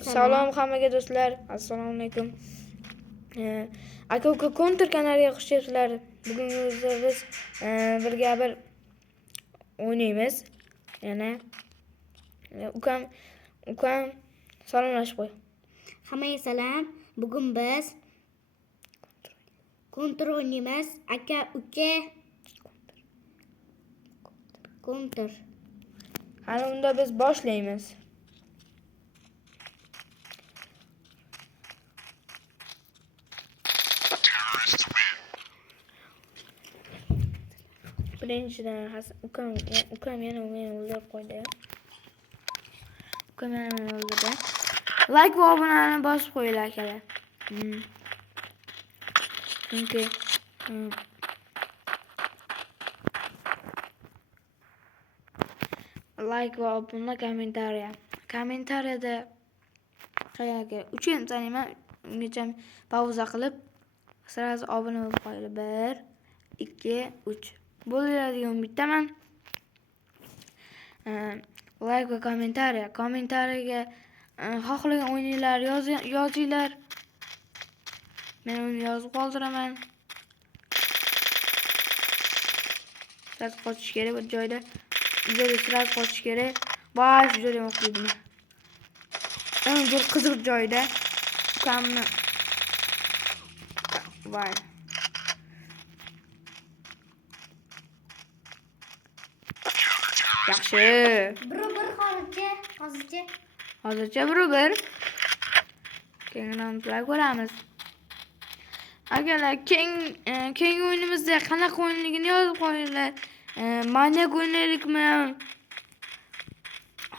Salom hammaga do'stlar. Assalomu alaykum. Aka uka Counter kanaliga xush kelibsizlar. Bugungi videoda biz birga bir o'ynaymiz. Yana ukam salomlashib qo'y. Hammaga salom. Bugun biz Counter o'ynaymiz. Aka uka Counter. Ana unda biz boshlaymiz. Birinchidan ukam yana meni o'ldirib qo'ydi. Ukam yana meni o'ldirdi. Like va obunani bosib qo'yinglar akalar. Chunki like va obuna kommentariyada qayerga 3 saniyman ungacha pauza qilib sразу obuna bo'lib qo'yinglar. 1 2 3 bo'ladigan bittaman. Like va kommentariyaga xohlagan o'yinlar yozinglar. Men uni yozib qoldiraman. Sraz qochish kerak bu joyda. Sraz qochish kerak. Voy, shu joyda o'qiydim. Eng bir qiziq joyda ukamni voy. Yaxshi. Bir hozircha. Bir. Keyinroqlar ko'ramiz. Agarlar keyingi o'yinimizda qanaqa o'yinligini yozib qo'yinglar. Maniak o'ynaylikmi?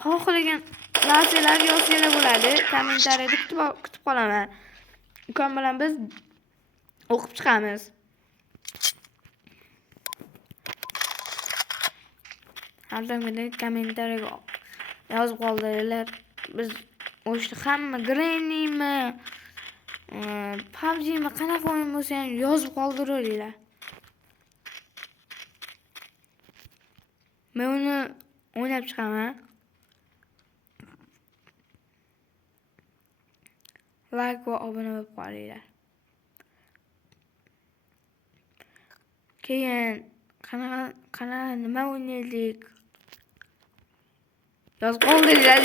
Xohlagan narsalar yozsanglar bo'ladi. Kommentariyada kutib qolaman. Ukam bilan biz o'qib chiqamiz. Albatta kommentariyaga yozib qoldiringlar. Biz o'shda hamma Granny'mi, PUBG'mi qanaqa o'yin bo'lsa ham yozib qoldiringlar. Men uni o'ynab chiqaman. Like va obuna bo'lib qolinglar. Keyin qanaqa nima o'ynaylik? Yozib qoldiringlar.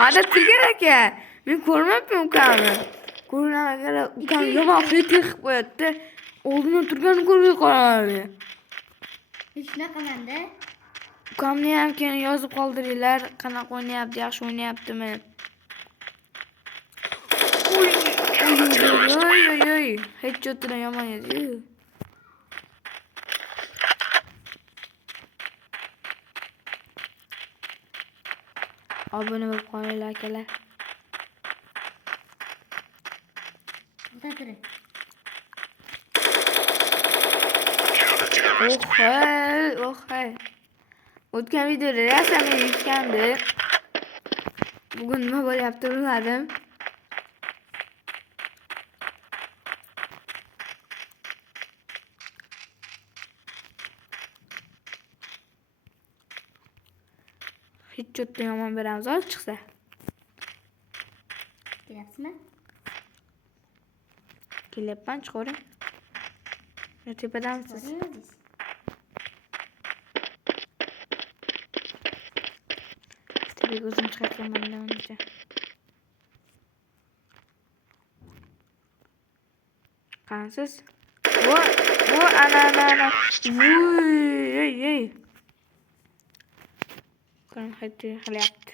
Mana Tiger aka. Men ko'rmabman ukamni. Ko'rmagan ukam yomon hid qilib qo'yadi. Oldinda turganini ko'rmay qolaman. Shunaqamanda. Ukamni ham keyin yozib qoldiringlar. Qanaqa o'ynayapti, yaxshi o'ynayaptimi? Oy. Headshotdan yomon edi. Obuna bo'lib qolinglar akalar. Oh. O'tgan videoda rasmga yutgandi. Bugun nima bo'lyapti bilmadim. Headshotdan yomon beramiz, olib chiqsa. Kelyapsizmi? Kelyapman, chiqaring. Tepadamsiz. Tepaga o'zim chiqarkanman uncha. Qansiz? Ana. Voy. Qani qilyapti.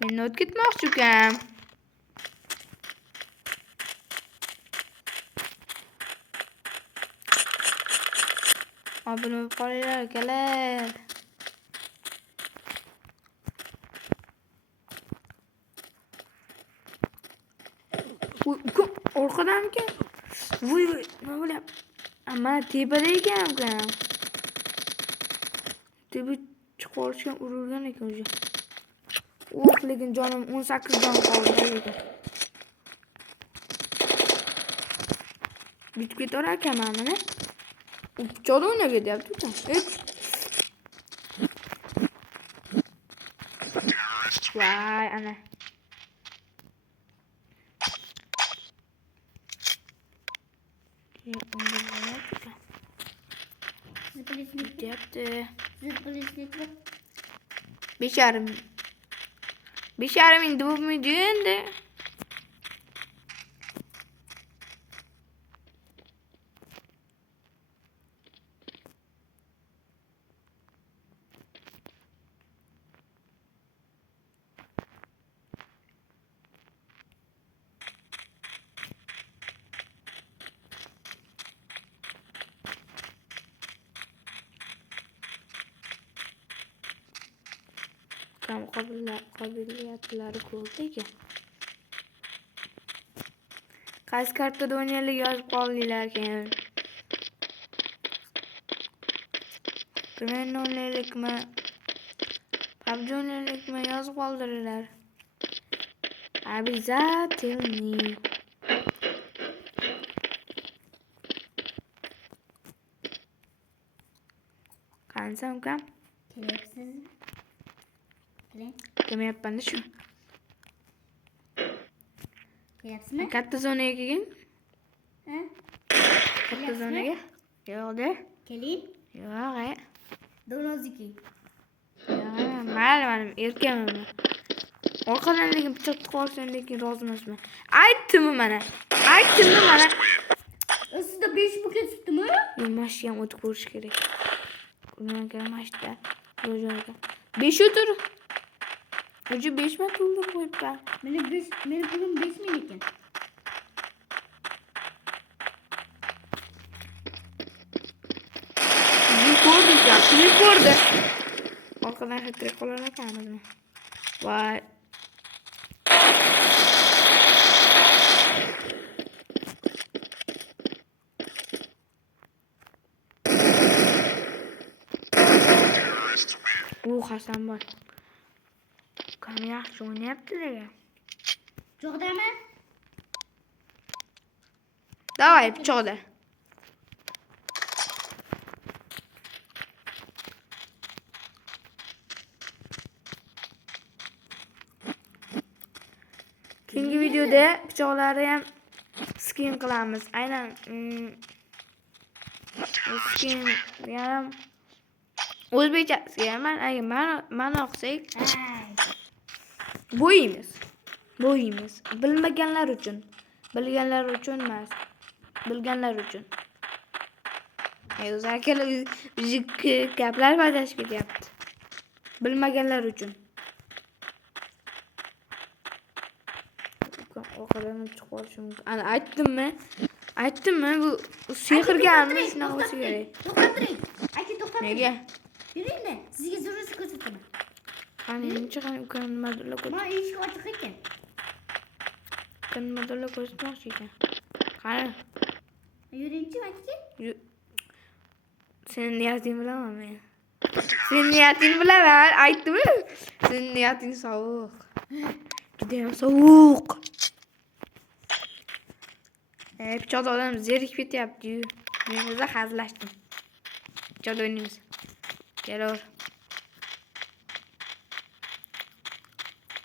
Men o'tib ketmoqchi ukam. Obuna bo'lib qolinglar akalar. Orqadanmi? Voy, nima bo'lyapti? Amma tepada ekan ukam. Tepa chiqarishga urilgan ekan o'zi. Lekin jonim 18 jon qoldi ekan. Bitib ketar ekanman mana. Pichoqda o'ynab ketyapti ukam. Vay ana. Yaptı. Zıplayışlık. 5,5. 5,5 indi bu video endi. Kam qobiliyatlari ko'p ekan. Qaysi kartada o'ynaylik yozib qoldinglar keyin. Gren o'ynaylikmi? PUBG o'ynaylikmi? Yozib qoldiringlar. Обязательно. Qansam kam? Kelyapsizmi? Keling. Kelmayapman-da shu. Kelyapsizmi? Katta zonaga kelgin. Ha? Katta zonaga. Yo'q-da. Keling. Yo'q. Donoziki. Yo'q, mayli, erkaman. Orqadan lekin pichoq chiqarsan lekin rozi emasman. Aytdimmi mana? Sizda 5 buket tutdimi? Mashga ham o'tib ko'rish kerak. Ko'rganka mashda. Yo'q. 5 o'tir. O'zi 5 marta o'ldirib qo'yibman. Meni pulim 5000 ekan. Ko'rdi. Orqadan xatrik qolar ekanmizmi? Voy. Hasanboy. Kam yaxshi o'ynayapti-da. Cho'g'dami? Davay, pichoqda. Keyingi videoda pichoqlarni ham skin qilamiz. Aynan skin ham o'zbekchasiga mana o'qisak bo'yimiz. Bilmaganlar uchun. Bilganlar uchun emas. Bilganlar uchun. O'zi akalar gaplar badashib ketyapti. Bilmaganlar uchun. Orqadan chiqib qolishi mumkin. Ana aytdimmi bu sehrgarmi shunaqa bo'lsa kerak. To'xtating. Aka to'xtating. Nega? Yuringda, sizga zurrasi ko'rsataman. Qani ukan nimadirlar Mana eshik ochiq ekan. Nimadirlar ko'rsatmoqchi ekan. Qani? Yuringchi aka. Sening niyatingni bilaman men. Sening niyatingni bilaman, aytdimmi? Sening niyating sovuq. Judayam sovuq. Pichoqda odam zerikib ketyapti-yu. Men o'zi hazillashdim. Pichoqda o'ynaymiz. Kelaver.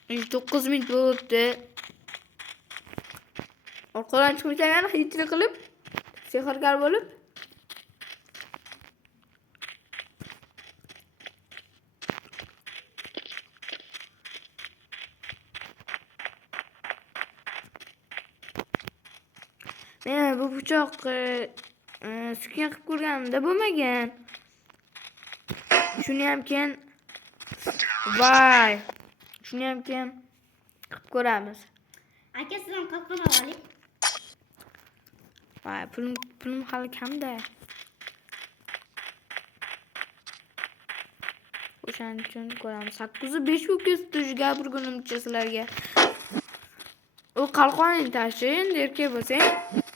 9 minut bo'libdi. Orqadan chiqib kelgan hechlik qilib, sehrgar bo'lib. Men bu pichoq skin qilib ko'rganimda bo'lmagan. Shuni ham keyin qilib ko'ramiz. Aka sizdan qalqon oling. Voy, pulim hali kamda. O'shaning uchun ko'ramiz. 805 bo'lib ketdi gapirgunimcha sizlarga. U qalqoning tashi endi erkak bo'lsang,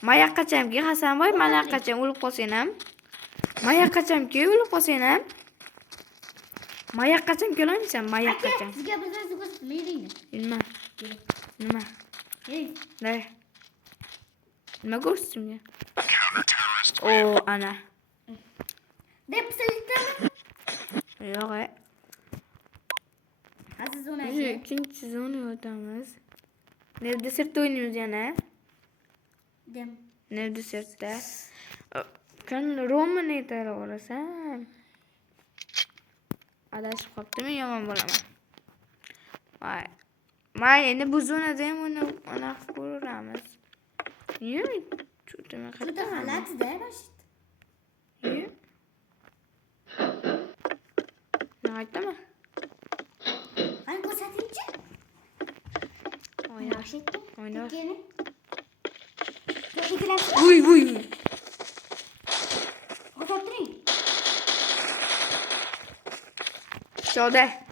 mayaqqachamki Hasanboy, mayaqqacham o'lib qolsang ham. Mayaqqachamki o'lib qolsang ham. Mayaqqacham kelolmaysan, mayaqqacham. Aka, sizga bizdan ko'rsatib bering. Nima? Yeng. Da. Nima ko'rsatdimga? O, ana. Deb pisildami? Yo'q. Aziz o'naga. Ikkinchi zonaga o'tamiz. Nerda sirtda o'ynaymiz yana? Dem. Nerda sirtda? Sen Roman aytaverasan. Adashib qolibdimi yomon bo'laman. Voy. May endi bu zonada ham uni ko'ramiz. Niye? Juda Juda g'alati-da, Rashid. Niye? Ne aytdimi? Qani ko'rsatingchi. Oyna. Rashidda. Oyna. Ikkini. Ikkilar. Uy uy. O'tirib turing. Şöyle.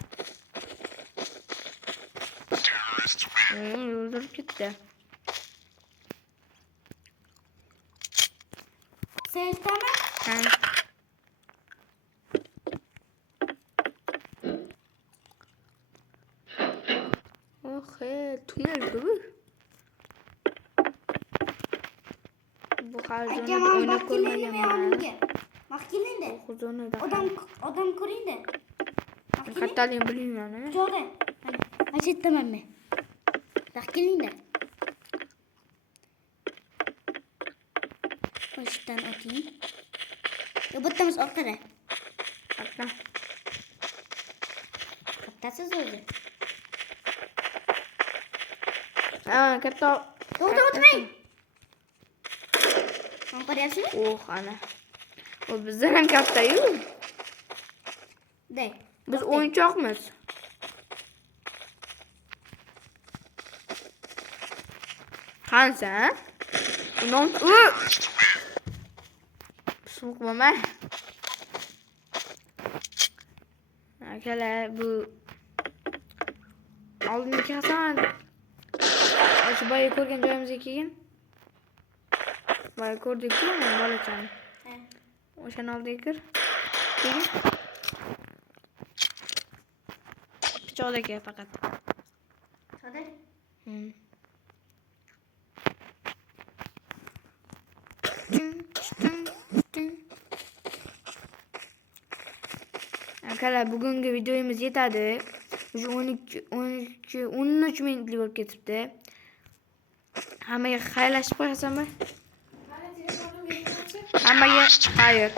Öldürüp gitti. Sen tamam. Sen. Oh tünel bu. Bu her zaman Akaman oyna bak kelindi koymayan mi var. yonimga? Bak kelindi. Kuzunu da. Odam ko'ring-da. Bak kelin. Katalin bilmiyorum. Jo'da. Mana shu yerdaman men. Bak kelingda. Boshdan o'ting. Yo, bittamiz orqada. Hatta. Kattasiz o'zi. Ha katta. Yo'qda o'tmang. Mana ko'ryapsizmi? Oh ana. O bizden hem kattayı. Day. Biz oyuncakmız. Hangi ha? Bundan soğuk mama. Arkadaşlar bu aldığındaki Hasan şu bayağı korkan joyimizga kelgan. Bayağı ko'rdik ku bolachani. He. O'shani oldiga kir. Kelgin. Pichoqda kel faqat. Hadi. Arkadaşlar bugungi videomiz yetadi. Şu 13 minutlik bo'lib ketibdi. Hammaga xayrlashib qo'yasanmi? Hammaga xayr.